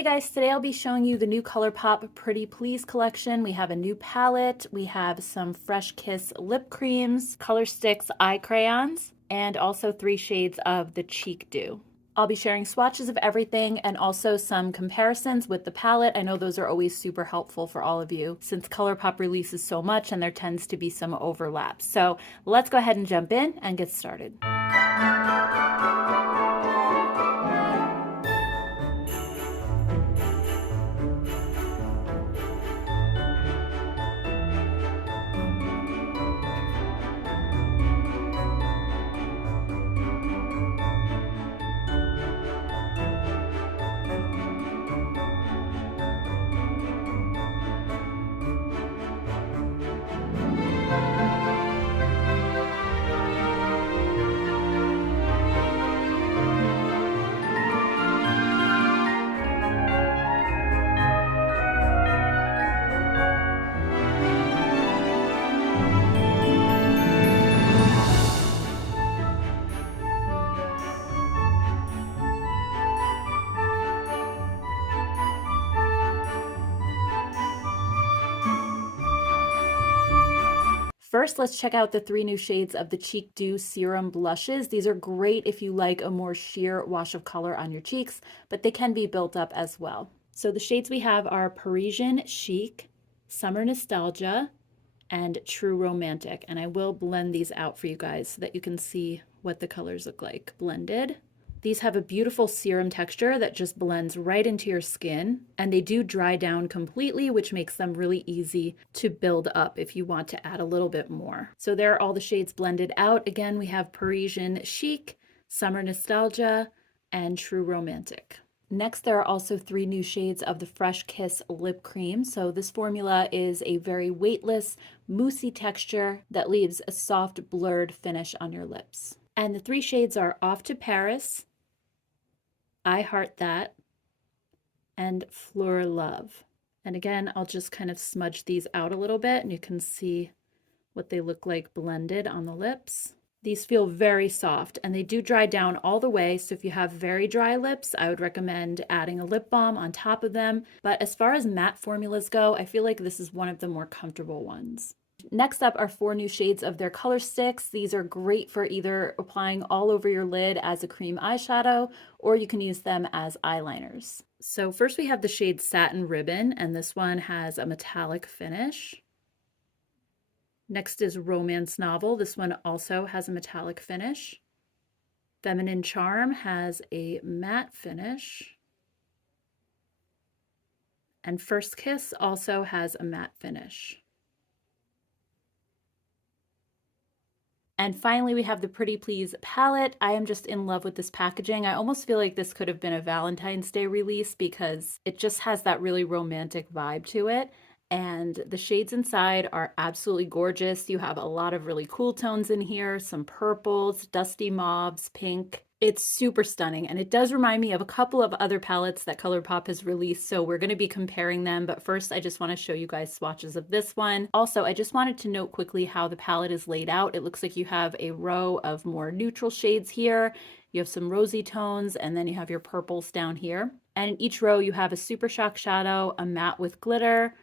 Hey guys, today I'll be showing you the new ColourPop Pretty Please collection. We have a new palette, we have some Fresh Kiss lip creams, Color Sticks eye crayons, and also 3 shades of the Cheek Dew. I'll be sharing swatches of everything and also some comparisons with the palette. I know those are always super helpful for all of you since ColourPop releases so much and there tends to be some overlap. So let's go ahead and jump in and get started. First, let's check out the 3 new shades of the Cheek Dew Serum Blushes. These are great if you like a more sheer wash of color on your cheeks, but they can be built up as well. So the shades we have are Parisian Chic, Summer Nostalgia, and True Romantic. And I will blend these out for you guys so that you can see what the colors look like blended. These have a beautiful serum texture that just blends right into your skin, and they do dry down completely, which makes them really easy to build up if you want to add a little bit more. So there are all the shades blended out. Again, we have Parisian Chic, Summer Nostalgia, and True Romantic. Next, there are also 3 new shades of the Fresh Kiss lip cream. So this formula is a very weightless, moussey texture that leaves a soft, blurred finish on your lips. And the 3 shades are Off to Paris, I Heart That, and Fleur Love. And again, I'll just kind of smudge these out a little bit and you can see what they look like blended on the lips. These feel very soft and they do dry down all the way. So if you have very dry lips, I would recommend adding a lip balm on top of them. But as far as matte formulas go, I feel like this is one of the more comfortable ones. Next up are 4 new shades of their color sticks. These are great for either applying all over your lid as a cream eyeshadow, or you can use them as eyeliners. So first we have the shade Satin Ribbon, and this one has a metallic finish. Next is Romance Novel. This one also has a metallic finish. Feminine Charm has a matte finish. And First Kiss also has a matte finish. And finally, we have the Pretty Please palette. I am just in love with this packaging. I almost feel like this could have been a Valentine's Day release because it just has that really romantic vibe to it. And the shades inside are absolutely gorgeous. You have a lot of really cool tones in here, some purples, dusty mauves, pink. It's super stunning, and it does remind me of a couple of other palettes that ColourPop has released, so we're going to be comparing them, but first I just want to show you guys swatches of this one. Also, I just wanted to note quickly how the palette is laid out. It looks like you have a row of more neutral shades here, you have some rosy tones, and then you have your purples down here. And in each row you have a Super Shock shadow, a matte with glitter,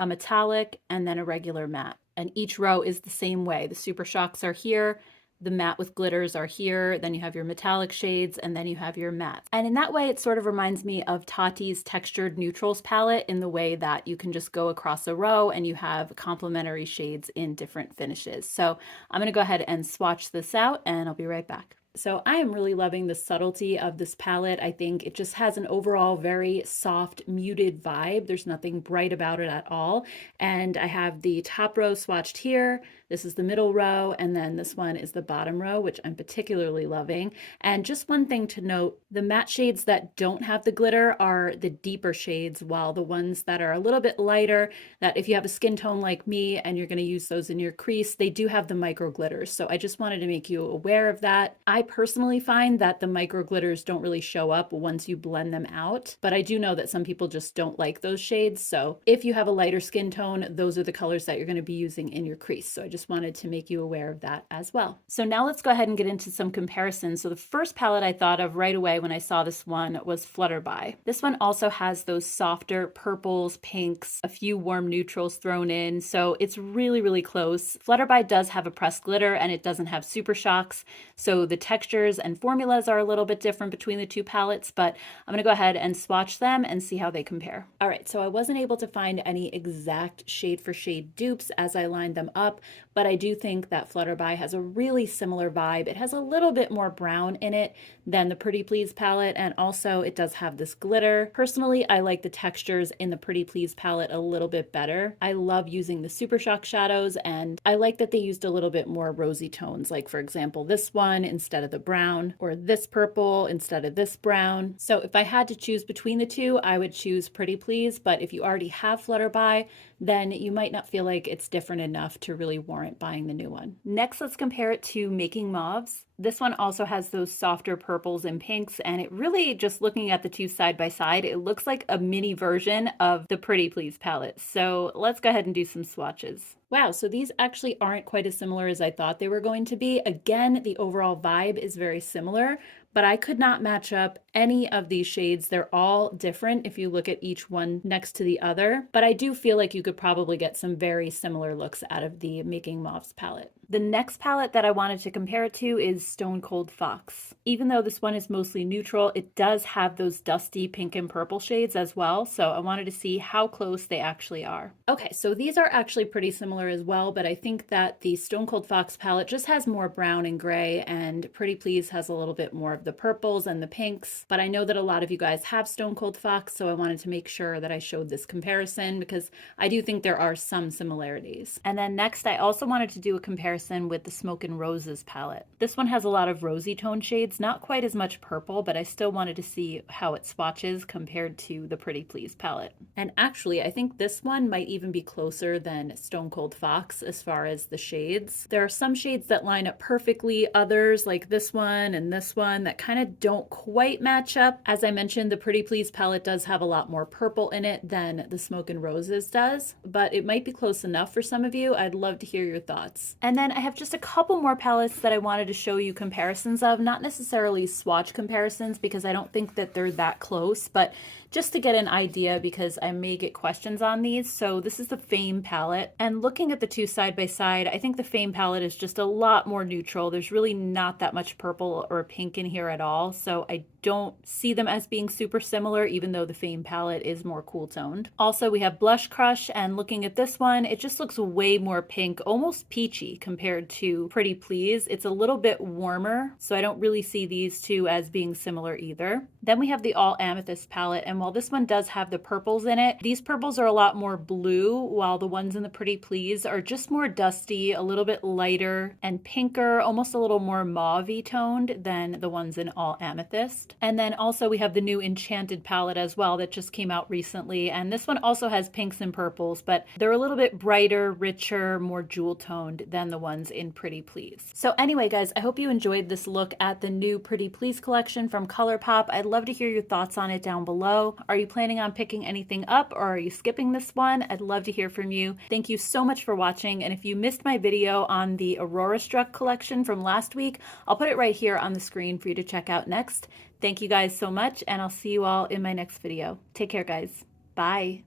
a metallic, and then a regular matte. And each row is the same way. The Super Shocks are here, the matte with glitters are here, then you have your metallic shades, and then you have your matte. And in that way, it sort of reminds me of Tati's Textured Neutrals palette in the way that you can just go across a row and you have complementary shades in different finishes. So I'm gonna go ahead and swatch this out and I'll be right back. So I am really loving the subtlety of this palette. I think it just has an overall very soft, muted vibe. There's nothing bright about it at all. And I have the top row swatched here. This is the middle row, and then this one is the bottom row, which I'm particularly loving. And just one thing to note, the matte shades that don't have the glitter are the deeper shades, while the ones that are a little bit lighter, that if you have a skin tone like me and you're going to use those in your crease, they do have the micro glitters. So I just wanted to make you aware of that. I personally find that the micro glitters don't really show up once you blend them out, but I do know that some people just don't like those shades. So if you have a lighter skin tone, those are the colors that you're going to be using in your crease. So I just wanted to make you aware of that as well. So now let's go ahead and get into some comparisons. So the first palette I thought of right away when I saw this one was Flutterby. This one also has those softer purples, pinks, a few warm neutrals thrown in, so it's really, really close. Flutterby does have a pressed glitter and it doesn't have super shocks, so the textures and formulas are a little bit different between the two palettes, but I'm gonna go ahead and swatch them and see how they compare. All right, so I wasn't able to find any exact shade for shade dupes as I lined them up, but I do think that Flutterby has a really similar vibe. It has a little bit more brown in it than the Pretty Please palette, and also it does have this glitter. Personally, I like the textures in the Pretty Please palette a little bit better. I love using the Super Shock shadows, and I like that they used a little bit more rosy tones, like for example this one instead of the brown, or this purple instead of this brown. So if I had to choose between the two, I would choose Pretty Please, but if you already have Flutterby, then you might not feel like it's different enough to really warrant buying the new one. Next, let's compare it to Making Mauves. This one also has those softer purples and pinks, and it really, just looking at the two side by side, it looks like a mini version of the Pretty Please palette. So let's go ahead and do some swatches. Wow, so these actually aren't quite as similar as I thought they were going to be. Again, the overall vibe is very similar, but I could not match up any of these shades. They're all different if you look at each one next to the other, but I do feel like you could probably get some very similar looks out of the Making Mauves palette. The next palette that I wanted to compare it to is Stone Cold Fox. Even though this one is mostly neutral, it does have those dusty pink and purple shades as well, so I wanted to see how close they actually are. Okay, so these are actually pretty similar as well, but I think that the Stone Cold Fox palette just has more brown and gray, and Pretty Please has a little bit more of the purples and the pinks, but I know that a lot of you guys have Stone Cold Fox, so I wanted to make sure that I showed this comparison because I do think there are some similarities. And then next, I also wanted to do a comparison with the Smoke and Roses palette. This one has a lot of rosy tone shades, not quite as much purple, but I still wanted to see how it swatches compared to the Pretty Please palette. And actually, I think this one might even be closer than Stone Cold Fox as far as the shades. There are some shades that line up perfectly, others like this one and this one that kind of don't quite match up. As I mentioned, the Pretty Please palette does have a lot more purple in it than the Smoke and Roses does, but it might be close enough for some of you. I'd love to hear your thoughts. And then I have just a couple more palettes that I wanted to show you comparisons of, not necessarily swatch comparisons because I don't think that they're that close, but just to get an idea because I may get questions on these. So this is the Fame palette, and looking at the two side by side, I think the Fame palette is just a lot more neutral. There's really not that much purple or pink in here at all, so I don't see them as being super similar, even though the Fame palette is more cool toned. Also, we have Blush Crush, and looking at this one, it just looks way more pink, almost peachy compared to Pretty Please. It's a little bit warmer, so I don't really see these two as being similar either. Then we have the All Amethyst palette, and while this one does have the purples in it, these purples are a lot more blue, while the ones in the Pretty Please are just more dusty, a little bit lighter and pinker, almost a little more mauve-y toned than the ones in All Amethyst. And then also we have the new Enchanted palette as well that just came out recently, and this one also has pinks and purples, but they're a little bit brighter, richer, more jewel toned than the ones in Pretty Please. So anyway guys, I hope you enjoyed this look at the new Pretty Please collection from ColourPop. I'd love to hear your thoughts on it down below. Are you planning on picking anything up, or are you skipping this one? I'd love to hear from you. Thank you so much for watching, and if you missed my video on the Aurora Struck collection from last week, I'll put it right here on the screen for you to check out next. Thank you guys so much, and I'll see you all in my next video. Take care, guys. Bye.